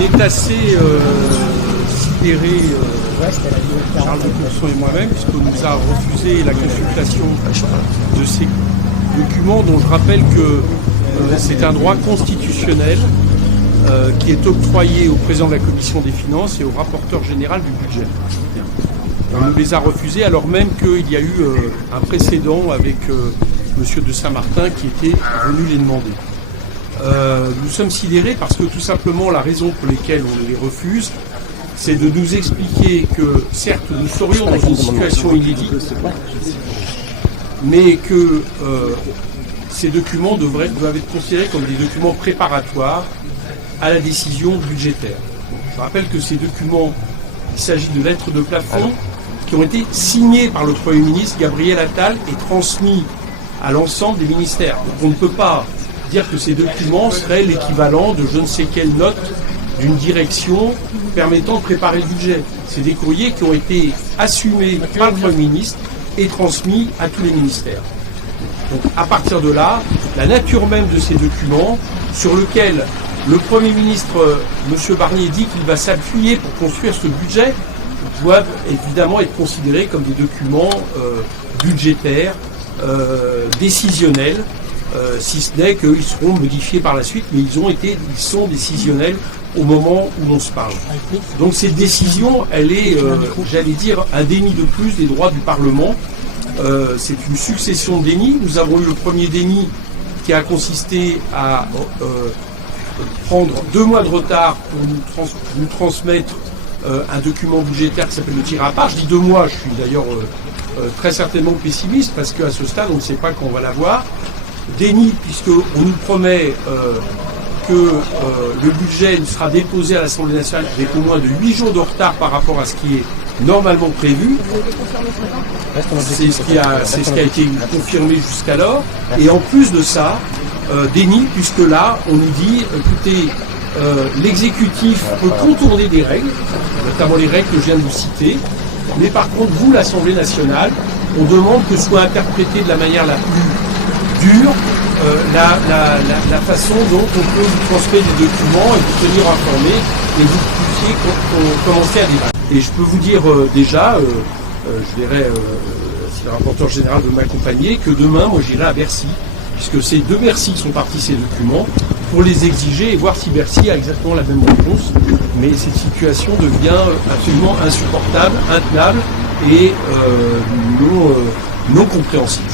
On est assez sidérés, Charles de Courson et moi-même, puisqu'on nous a refusé la consultation de ces documents dont je rappelle que c'est un droit constitutionnel qui est octroyé au président de la Commission des Finances et au rapporteur général du budget. On nous les a refusés alors même qu'il y a eu un précédent avec M. de Saint-Martin qui était venu les demander. Nous sommes sidérés parce que tout simplement la raison pour laquelle on les refuse, c'est de nous expliquer que certes nous serions dans une situation inédite, mais que ces documents doivent être considérés comme des documents préparatoires à la décision budgétaire. Je rappelle que ces documents, il s'agit de lettres de plafond qui ont été signés par le Premier ministre Gabriel Attal et transmis à l'ensemble des ministères. Donc on ne peut pas dire que ces documents seraient l'équivalent de je ne sais quelle note d'une direction permettant de préparer le budget. C'est des courriers qui ont été assumés par le Premier ministre et transmis à tous les ministères. Donc à partir de là, la nature même de ces documents, sur lequel le Premier ministre, M. Barnier, dit qu'il va s'appuyer pour construire ce budget, doivent évidemment être considérés comme des documents budgétaires, décisionnels, si ce n'est qu'ils seront modifiés par la suite, mais ils sont décisionnels au moment où l'on se parle. Donc cette décision, elle est, j'allais dire, un déni de plus des droits du Parlement. C'est une succession de dénis. Nous avons eu le premier déni qui a consisté à prendre 2 mois de retard pour nous transmettre un document budgétaire qui s'appelle le tir à part. Je dis 2 mois, je suis d'ailleurs très certainement pessimiste parce qu'à ce stade, on ne sait pas quand on va l'avoir. Déni, puisqu'on nous promet que le budget sera déposé à l'Assemblée nationale avec au moins de 8 jours de retard par rapport à ce qui est normalement prévu. C'est ce qui a été confirmé jusqu'alors. Et en plus de ça, déni, puisque là, on nous dit, écoutez, l'exécutif peut contourner des règles, notamment les règles que je viens de vous citer, mais par contre, vous, l'Assemblée nationale, on demande que soit interprété de la manière la plus dure la façon dont on peut vous transmettre des documents et vous tenir informé et vous puissiez commencer à débattre. Et je peux vous dire déjà, je verrai si le rapporteur général veut m'accompagner, que demain, moi j'irai à Bercy, puisque c'est de Bercy que sont partis ces documents, pour les exiger et voir si Bercy a exactement la même réponse. Mais cette situation devient absolument insupportable, intenable et non compréhensible.